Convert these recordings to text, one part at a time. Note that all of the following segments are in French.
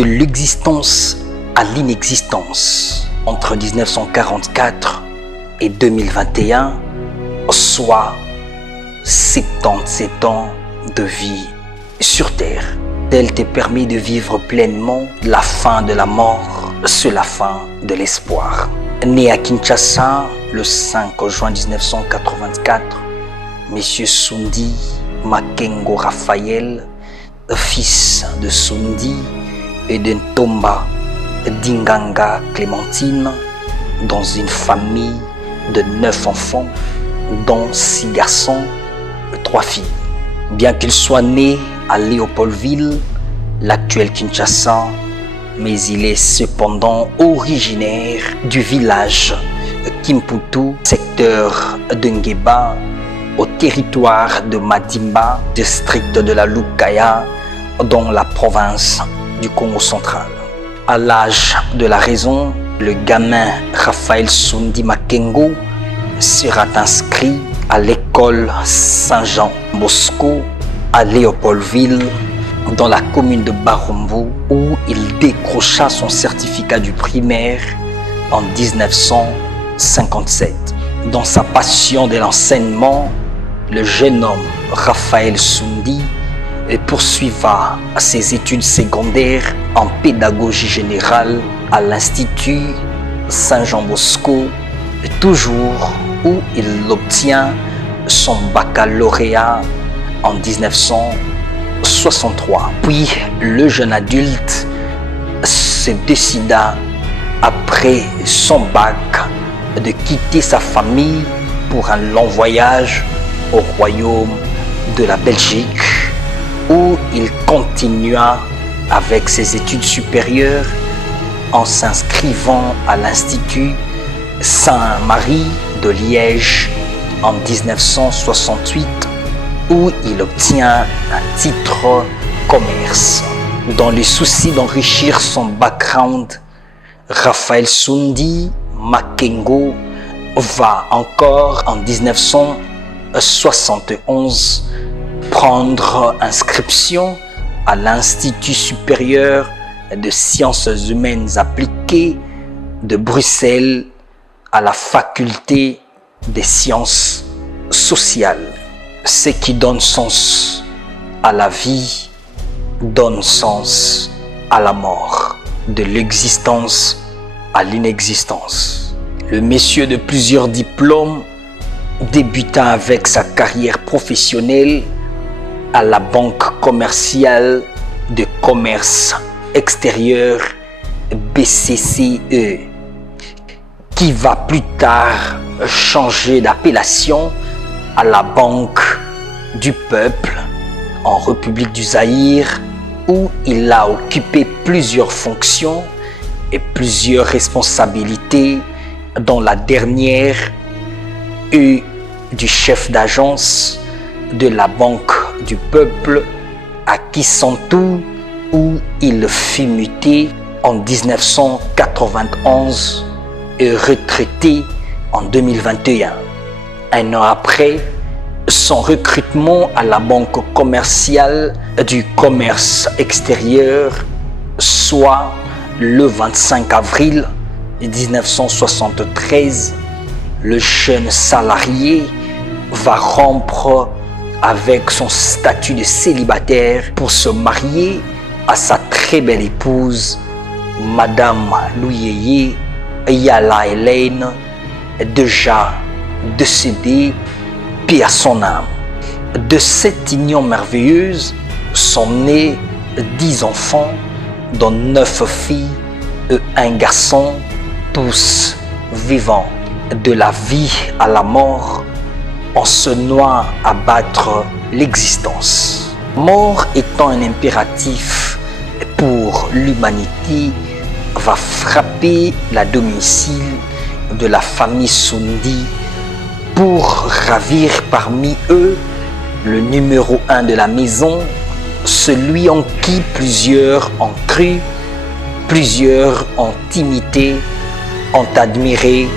de l'existence à l'inexistence entre 1944 et 2021, soit 77 ans de vie sur Terre. Elle t'a permis de vivre pleinement la fin de la mort, c'est la fin de l'espoir. Né à Kinshasa le 5 juin 1984, Monsieur Sundi Makengo Raphaël, fils de Sundi et de Ntomba Dinganga Clémentine, dans une famille de 9 enfants, dont 6 garçons et 3 filles. Bien qu'il soit né à Léopoldville, l'actuel Kinshasa, mais il est cependant originaire du village Kimputu, secteur de Ngeba, au territoire de Madimba, district de la Lukaya, dans la province du Congo central. À l'âge de la raison, le gamin Raphaël Sundi Makengo sera inscrit à l'école Saint-Jean Bosco à Léopoldville, dans la commune de Barumbu, où il décrocha son certificat du primaire en 1957. Dans sa passion de l'enseignement, le jeune homme Raphaël Sundi poursuivra ses études secondaires en pédagogie générale à l'Institut Saint-Jean Bosco, toujours où il obtient son baccalauréat en 1963. Puis le jeune adulte se décida, après son bac, de quitter sa famille pour un long voyage au royaume de la Belgique, où il continua avec ses études supérieures en s'inscrivant à l'Institut Saint-Marie de Liège en 1968, où il obtient un titre commerce. Dans le souci d'enrichir son background, Raphaël Sundi Makengo va encore en 1971 prendre inscription à l'Institut supérieur de sciences humaines appliquées de Bruxelles, à la faculté des sciences sociales. Ce qui donne sens à la vie donne sens à la mort, de l'existence à l'inexistence. Le monsieur de plusieurs diplômes débuta avec sa carrière professionnelle à la Banque commerciale de commerce extérieur BCCE, qui va plus tard changer d'appellation à la Banque du Peuple en République du Zaïre, où il a occupé plusieurs fonctions et plusieurs responsabilités, dont la dernière est du chef d'agence de la Banque du Peuple à Kisantu, où il fut muté en 1991 et retraité en 2021. Un an après son recrutement à la Banque commerciale du commerce extérieur, soit le 25 avril 1973, le jeune salarié va rompre avec son statut de célibataire pour se marier à sa très belle épouse, Madame Louyeye Yala Hélène, déjà décédée, paix à son âme. De cette union merveilleuse sont nés 10 enfants, dont 9 filles et un garçon, tous vivants. De la vie à la mort, on se noie à battre l'existence. Mort étant un impératif pour l'humanité, va frapper la domicile de la famille Sundi pour ravir parmi eux le numéro 1 de la maison, celui en qui plusieurs ont cru, plusieurs ont imité, ont admiré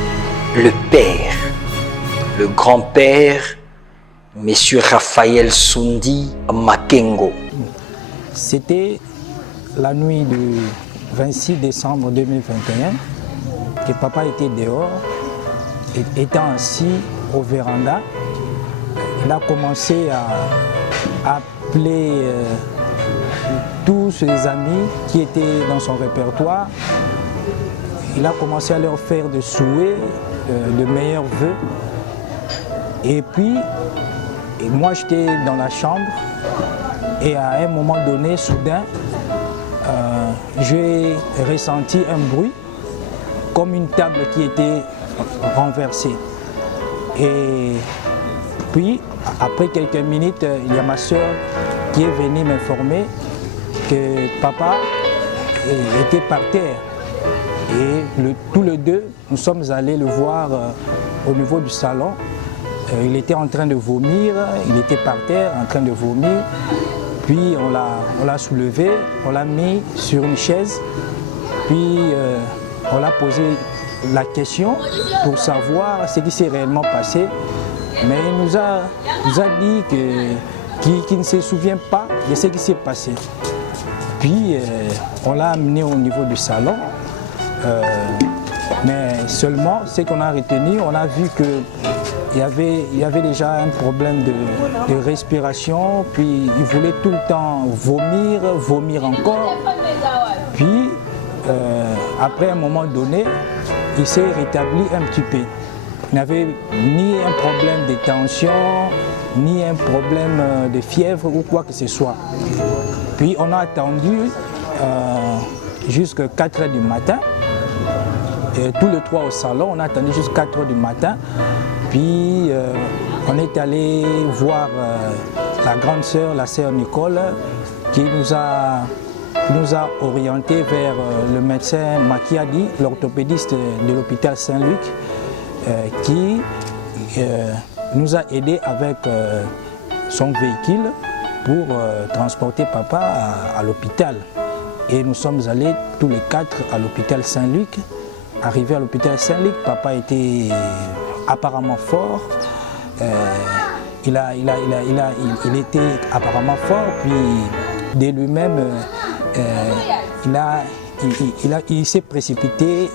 le père, le grand-père, Monsieur Raphaël Sundi Makengo. C'était la nuit du 26 décembre 2021 que papa était dehors, étant assis au véranda. Il a commencé à appeler tous les amis qui étaient dans son répertoire. Il a commencé à leur faire des souhaits, de meilleurs vœux. Et puis, moi j'étais dans la chambre et à un moment donné, soudain, j'ai ressenti un bruit comme une table qui était renversée. Et puis, après quelques minutes, il y a ma soeur qui est venue m'informer que papa était par terre. Et tous les deux, nous sommes allés le voir au niveau du salon. Il était en train de vomir, il était par terre en train de vomir. Puis on l'a soulevé, on l'a mis sur une chaise. Puis on l'a posé la question pour savoir ce qui s'est réellement passé. Mais il nous a dit qu'il ne se souvient pas de ce qui s'est passé. Puis on l'a amené au niveau du salon. Mais seulement ce qu'on a retenu, on a vu qu'il y avait déjà un problème de respiration, puis il voulait tout le temps vomir encore. Puis après un moment donné, il s'est rétabli un petit peu. Il n'avait ni un problème de tension, ni un problème de fièvre ou quoi que ce soit. Puis on a attendu jusqu'à 4 h du matin. Et tous les trois au salon, on a attendu jusqu'à 4 h du matin. Puis on est allé voir la grande sœur, la sœur Nicole, qui nous a orientés vers le médecin Makiadi, l'orthopédiste de l'hôpital Saint-Luc, qui nous a aidés avec son véhicule pour transporter papa à l'hôpital. Et nous sommes allés tous les 4 à l'hôpital Saint-Luc. Arrivé à l'hôpital Saint-Luc, papa était apparemment fort. Il était apparemment fort, puis de lui-même, il s'est précipité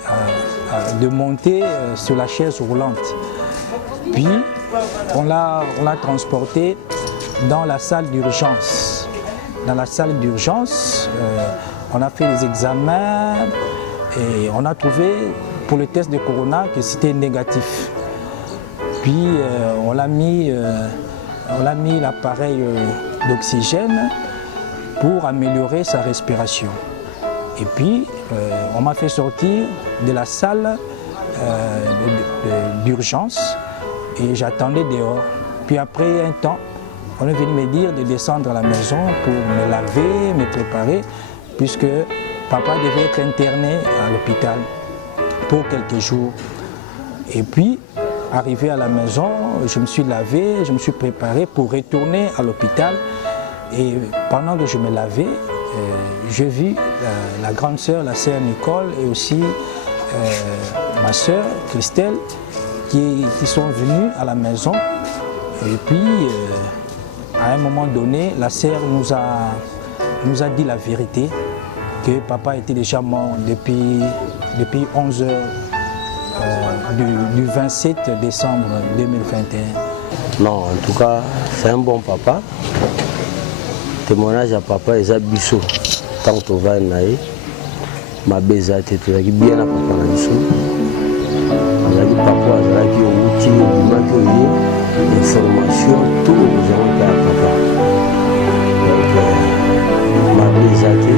de monter sur la chaise roulante. Puis on l'a transporté dans la salle d'urgence. Dans la salle d'urgence, on a fait les examens. Et on a trouvé pour le test de Corona que c'était négatif. Puis on l'a mis l'appareil d'oxygène pour améliorer sa respiration. Et puis on m'a fait sortir de la salle d'urgence et j'attendais dehors. Puis après un temps, on est venu me dire de descendre à la maison pour me laver, me préparer, puisque papa devait être interné à l'hôpital pour quelques jours. Et puis, arrivé à la maison, je me suis lavé, je me suis préparé pour retourner à l'hôpital. Et pendant que je me lavais, j'ai vu la grande sœur, la sœur Nicole, et aussi ma sœur Christelle, qui sont venues à la maison. Et puis, à un moment donné, la sœur nous a dit la vérité, que papa était déjà mort depuis 11 h du 27 décembre 2021. Non, en tout cas, c'est un bon papa. Témoignage à papa, ils ont biso. Tant que va naï, ma bézate, tu as bien à papa na biso. Azaki papa, azaki outil, outil, information, tout nous avons fait à papa. Donc, ma bézate,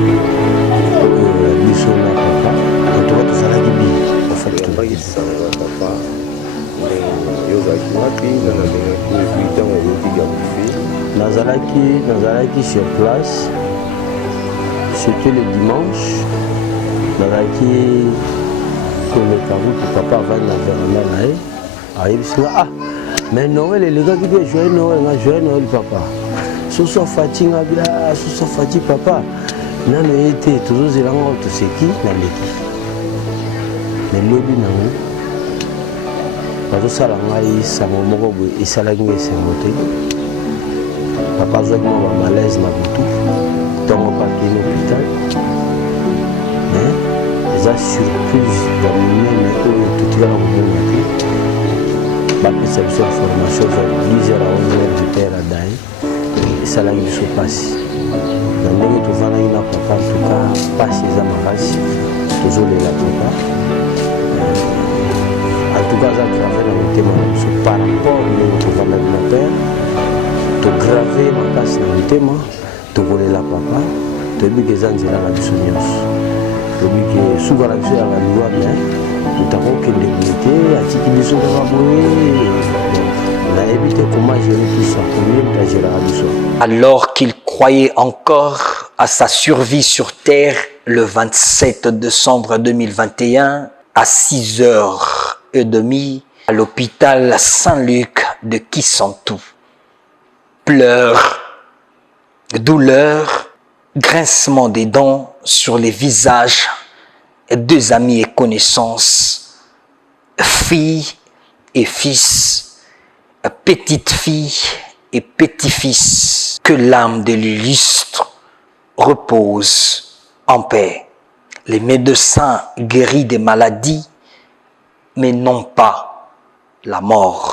biso na papa. En tout cas, tout ça là qui bien. En fait, tout ça là papa. Nazalaki sur place, c'était le dimanche. Nazalaki pour le carreau que papa va na véranda arrive ah mais Noël les gars qui disent joyeux Noël papa. Soso fatigué bien, soso fatigué papa. N'a ne été toujours zélango tout ce qui na leki. Mais lobi na parce que ça a été papa a malaise na butu, donc on va à l'hôpital. eza surprise ya monene oyo totikala komona te bapesa biso information vers 10h à 11h du père adai esalaki biso mpasi na ndenge tovandaki na papa ntuka mpasi eza makasi tozolela papa antuka aza grave na motema na biso par rapport ndenge tovandaki na père tograve makasi na motema tokolela papa toyebi ke eza nzela na biso nyonso toyebi ke suka na biso ya baliwa bien totakokende boye te atiki biso kaka boye nayebi te comment gérer tout ça combien moto agérera biso. Alors qu'il croyait encore à sa survie sur Terre le 27 décembre 2021 à 6h30 à l'hôpital Saint-Luc de Kisantou. Pleurs, douleurs, grincement des dents sur les visages deux amis et connaissances, filles et fils, petite fille et petit-fils, que l'âme de l'illustre repose en paix. Les médecins guéris des maladies, mais non pas la mort.